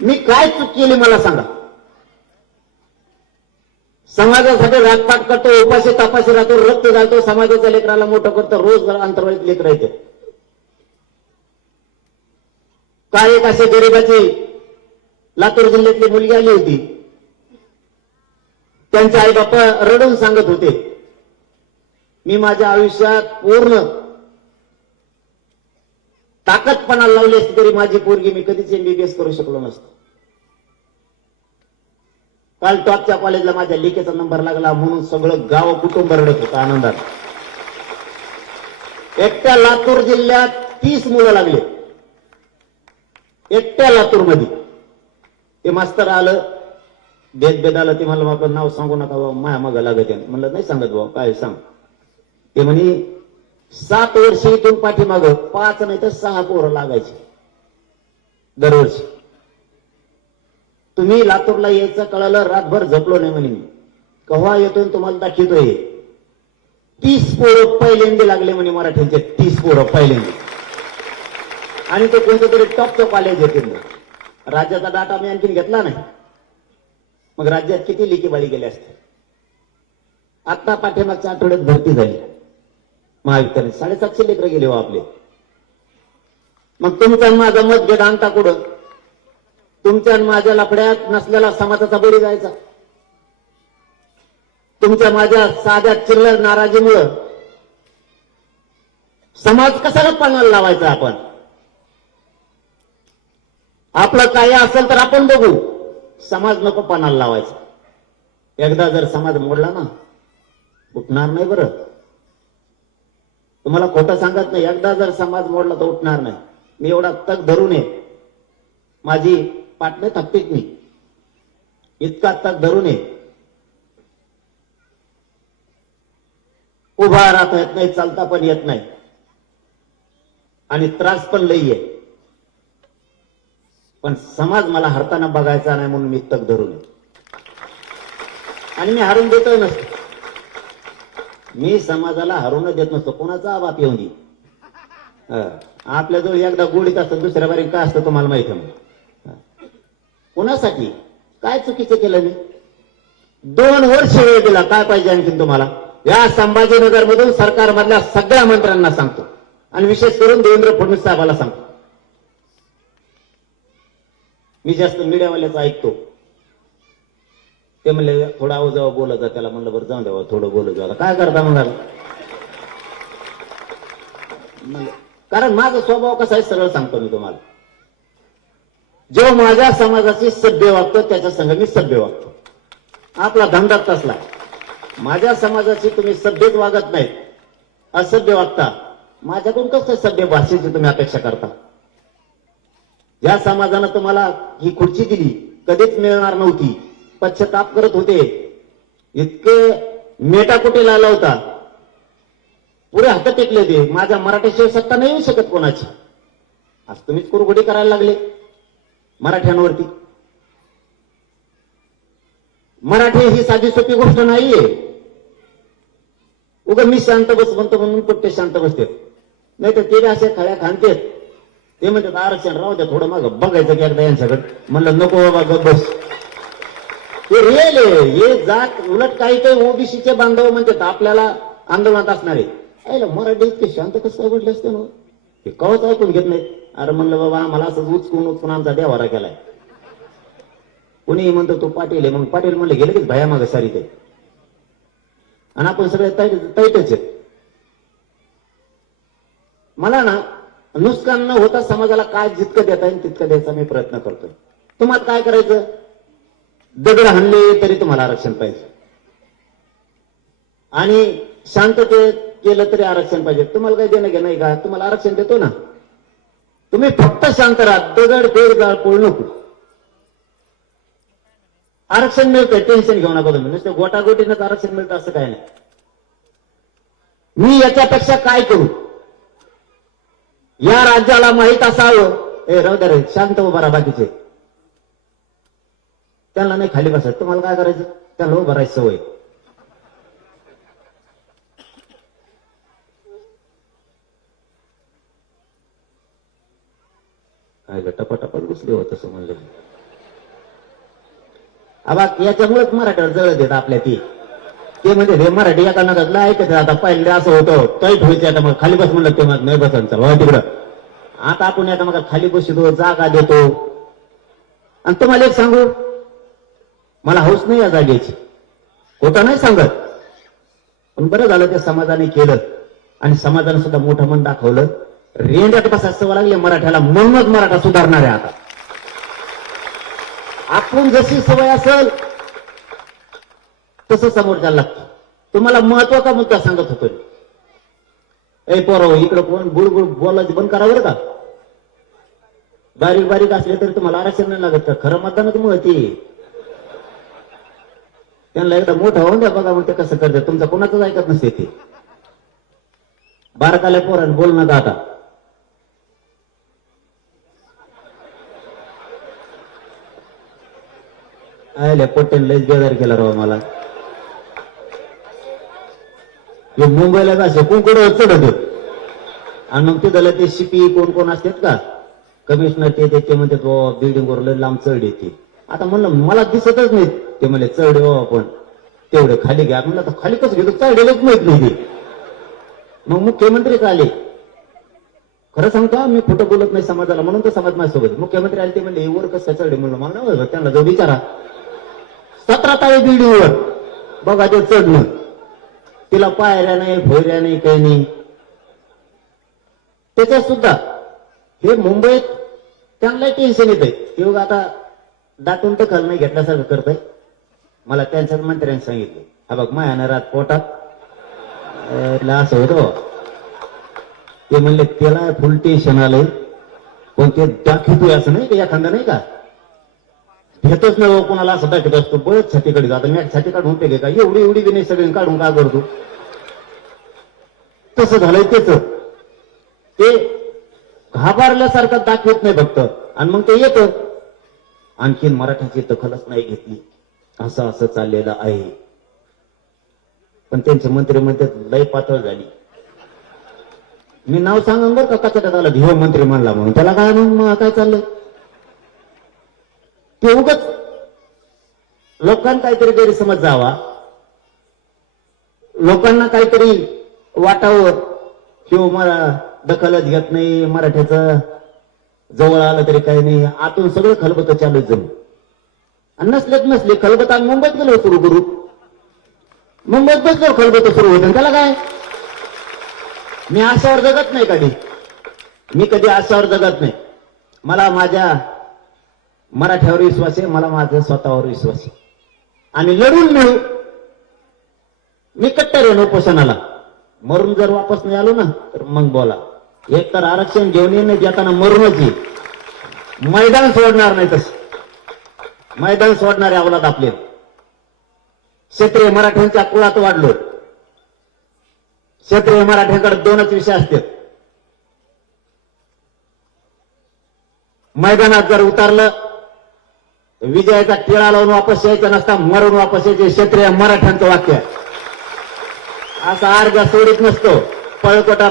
मी काय चूक केली मला सांगा. समाजासाठी राजपाट करतो, उपाशी तापाशी राहतो, रक्त घालतो, समाजाच्या लेकराला मोठं करतो, रोज अंतर्वाहित लेकर येते. काय एक अशा गरीबाची लातूर जिल्ह्यातली मुलगी आली होती. त्यांचे आई बापा रडून सांगत होते, मी माझ्या आयुष्यात पूर्ण ताकदपणा लावली असती तरी माझी पोरगी मी कधीच MBBS करू शकलो नसतो. काल टॉपच्या कॉलेजला माझ्या लेकीचा नंबर लागला म्हणून सगळं गाव कुटुंब रडत होतं आनंदात. एकट्या लातूर जिल्ह्यात 30 मुलं लागले, एकट्या लातूर मध्ये. ते मास्तर आलं, भेद आलं, ते मला आपलं नाव सांगू नका बाबा, माया मग लागत. म्हणलं नाही सांगत बाबा, काय सांग. ते म्हणे 7 वर्ष इथून पाठीमाग 5 नाही तर 6 पोरं लागायची दरवर्षी. तुम्ही लातूरला यायचं कळालं, रातभर झोपलो नाही म्हणे मी. केव्हा येतोय तुम्हाला दाखवतोय. 30 पोरं पहिल्यांदा लागले म्हणे मराठ्यांचे, 30 पोरं पहिल्यांदा. आणि तो कोणतं तरी टॉपचं कॉलेज येते. राज्याचा डाटा मी आणखीन घेतला नाही. मग राज्यात किती लेकीबाळी गेले असते. आता पाठीमागच्या आठवड्यात भरती झाली महाविद्यालयात, 750 लेकर गेले हो आपले. मग तुमचा माझं मतभेद आणता कुठं. तुमच्या माझ्या लफड्यात नसलेला समाजाचा बळी जायचा. तुमच्या माझ्या साध्या चिल्लर नाराजीमुळं समाज कशाला पाण्याला लावायचा. आपण आपलं काही असेल तर आपण बघू, समाज नको पानाला लावायचा. एकदा जर समाज मोडला ना, उठणार नाही. बरं तुम्हाला खोटं सांगत नाही, एकदा जर समाज मोडला तर उठणार नाही. मी एवढा तग धरून आहे, माझी पाटणे थप्पीत नाही, इतका तग धरून आहे. उभा राहता येत नाही, चालता पण येत नाही, आणि त्रास पण लई आहे. पण समाज मला हरताना बघायचा नाही म्हणून मी तग धरून आहे. आणि मी हरून देतोय नसतो. मी समाजाला हरून देत नसतो. कोणाचा बाप येऊन दे. आपल्याजवळ एकदा गोडीत असतं, दुसऱ्या बारी काय असतं तुम्हाला माहिती आहे. कोणासाठी काय चुकीचं केलं मी. 2 वर्ष वेळ दिला, काय पाहिजे आणखीन तुम्हाला. या संभाजीनगर मधून सरकारमधल्या सगळ्या मंत्र्यांना सांगतो, आणि विशेष करून देवेंद्र फडणवीस साहेबाला सांगतो. मी जास्त मीडियावाल्याचं ऐकतो. ते म्हणले थोडा आवाजावर बोलत जा. त्याला म्हणलं बरं जाऊन द्यावं, थोडं बोलत जा. काय करता म्हणाल. कारण माझा स्वभाव कसा आहे सरळ सांगतो मी तुम्हाला. जो माझ्या समाजाची सभ्य वागतो त्याच्या संग मी सभ्य वागतो. आपला धंदा तसला. माझ्या समाजाची तुम्ही सभ्यच वागत नाहीत, असभ्य वागता, माझ्याकडून कसं सभ्य भाषेची तुम्ही अपेक्षा करता. ज्या समाजानं तुम्हाला ही खुर्ची दिली कधीच मिळणार नव्हती, पश्चाताप करत होते, इतके मेटाकुटे लावला होता, पुरे हात टेकले होते. माझ्या मराठीशिवाय सत्ता नाही येऊ शकत कोणाची. आज तुम्हीच कुरघोडी करायला लागले मराठ्यांवरती. मराठी ही साधी सोपी गोष्ट नाहीये. उगा मी शांत बस म्हणतो म्हणून कुठे शांत बसते, नाही तर ते असे खळ्या खांतेत. ते म्हणतात आरक्षण राहू द्या, थोडं मागं बघायचं की एकदा यांच्याकडे. म्हणलं नको बाबा गप बस. हे रिअल आहे. हे जात उलट काही काही ओबीसीचे बांधव म्हणतात आपल्याला आंदोलनात असणारे, मराठी इतके शांत कसं काय म्हटले असते ना, हे कवच ऐकून घेत नाहीत. अरे म्हणलं बाबा आम्हाला असं उचकून आमचा देवारा केलाय. कुणीही म्हणतो तो पाटील आहे, मग पाटील म्हणले गेले की भया मागे सारी ते, आणि आपण सगळे तैतच आहेत. मला ना नुकसान न होता समाजाला काय जितकं देता येईल तितकं द्यायचा मी प्रयत्न करतोय. तुम्हाला काय करायचं, दगड हाणले तरी तुम्हाला आरक्षण पाहिजे, आणि शांततेत केलं तरी आरक्षण पाहिजे. तुम्हाला काही देणं घेणं का, तुम्हाला आरक्षण देतो ना. तुम्ही फक्त शांत राहा, दगड पेड जाळ पोळू नको. आरक्षण मिळतंय, टेन्शन घेऊ नका तुम्ही. नुसतं गोटागोटीनंच आरक्षण मिळतं असं काय नाही. मी याच्यापेक्षा काय करू या राज्याला माहीत असावं. राहू द्या रे, शांत उभा राहा. बाकीचे त्यांना नाही खाली बसायचं. तुम्हाला काय करायचं, त्यांना उभं राहायची सवय. काय टपाटपात घुसले होत असं म्हणलं. आबा याच्यामुळेच मराठ्यावर जळत येत आपल्या ते म्हणजे हे मराठी एका नका ऐकत आता पहिले असं होतं तैट व्हायचे आता मग खाली बस म्हणलं ते मग नाही बसायचं बाबा तिकडं आता आपण आता मग खाली बसतो जागा देतो आणि तुम्हाला एक सांगू मला हौस नाही या जागेची होता नाही सांगत पण बरं झालं ते समाजाने केलं आणि समाजाने सुद्धा मोठं मन दाखवलं रेंड्यात बसा सवय लागले मराठ्याला म्हणूनच मराठा सुधारणार आहे आता आपण जशी सवय असेल तसं समोरच्या लागतं तुम्हाला महत्वाचा मुद्दा सांगत होतो ए पोराव इकडं कोण बुडबुड बोलायचं बंद करा बरं का बारीक बारीक असले तरी तुम्हाला आरक्षण नाही लागत का खरं मतदानच महत्व त्यांना एकदा मोठं होऊन द्या बघा मग ते कसं करते तुमचं कोणाचंच ऐकत नसते ते बारकाल्या पोरांनी बोल नका आता आयल्या पोट्टेन लयच बेजार केला राव मला मुंबईला जायचं कोण कुठं चढत आणि मग ते झालं ते शिपी कोण कोण असतात का कमिशनर ते म्हणते बिल्डिंग वर लय लांब चढ येते आता म्हणलं मला दिसतच नाही ते म्हणले चढ हो आपण तेवढे खाली घ्या म्हणलं तर खाली कसं घेतो चढेलच माहित नाही ते मग मुख्यमंत्रीच आले खरं सांगतो मी खोटं बोलत नाही समाजाला म्हणून तर समाज माझ्यासोबत मुख्यमंत्री आले ते म्हणले वर कसं चढे म्हणलं मला नाही त्यांना जो विचारा 17 ताळे बिल्डिंग वर बघा ते चढणं तिला पायऱ्या नाही भोयऱ्या नाही काही नाही त्याच्यात सुद्धा हे मुंबईत त्यांना टेन्शन येत आहे ते आता दाटून तर खल नाही घेतल्यासारखं करतंय मला त्यांच्याच मंत्र्यांनी सांगितलं हा बघ मायानं रात पोटात असं होतं ते म्हणले त्याला फुल टेन्शन आलंय पण ते दाखवतोय असं नाही का एखादा नाही का घेतच नाही कोणाला असं दाखवत असतो बळच छातीकडे जातो मी छाती काढून ते का एवढी एवढी बी नाही सगळी काढून का करतो तसं झालंय त्याच ते घाबरल्यासारखं दाखवत नाही फक्त आणि मग ते येतं आणखीन मराठ्याची दखलच नाही घेतली असं असं चाललेलं आहे पण त्यांचे मंत्री म्हणतात लय पातळ झाली मी नाव सांगून बरं का कचाट्यात आलं घेऊ मंत्री म्हणला म्हणून त्याला काय मग काय चाललंय ते उगच लोकांना काहीतरी गैरसमज जावा लोकांना काहीतरी वाटावं किंवा मला दखलच घेत नाही मराठ्याचं जवळ आलं तरी काही नाही आतून सगळं खलबत चालू जणू आणि नसले खलबत आणि मुंबईत गेलो सुरू करू मुंबईत बसलो खलबत सुरू होतं त्याला काय मी आशावर जगत नाही मी कधी आशावर जगत नाही मला माझ्या मराठ्यावर विश्वास आहे मला माझ्या स्वतःवर विश्वास आहे आणि लढून मिळू मी कट्टर आहे उपोषणाला मरून जर वापस नाही आलो ना तर मग बोला एक तर आरक्षण घेऊन येणे देताना मरूनच येईल मैदान सोडणार नाही तसं मैदान सोडणारे अवलाद आपले क्षेत्रीय मराठ्यांच्या कुळात वाढलो क्षेत्रीय मराठ्यांकडे 2च विषय असतात मैदानात जर उतरलं विजयाचा टिळा लावून वापस यायचा नसता मरून वापस यायचे क्षेत्रीय मराठ्यांचं वाक्य असा अर्घ सोडित नसतो पळकोटा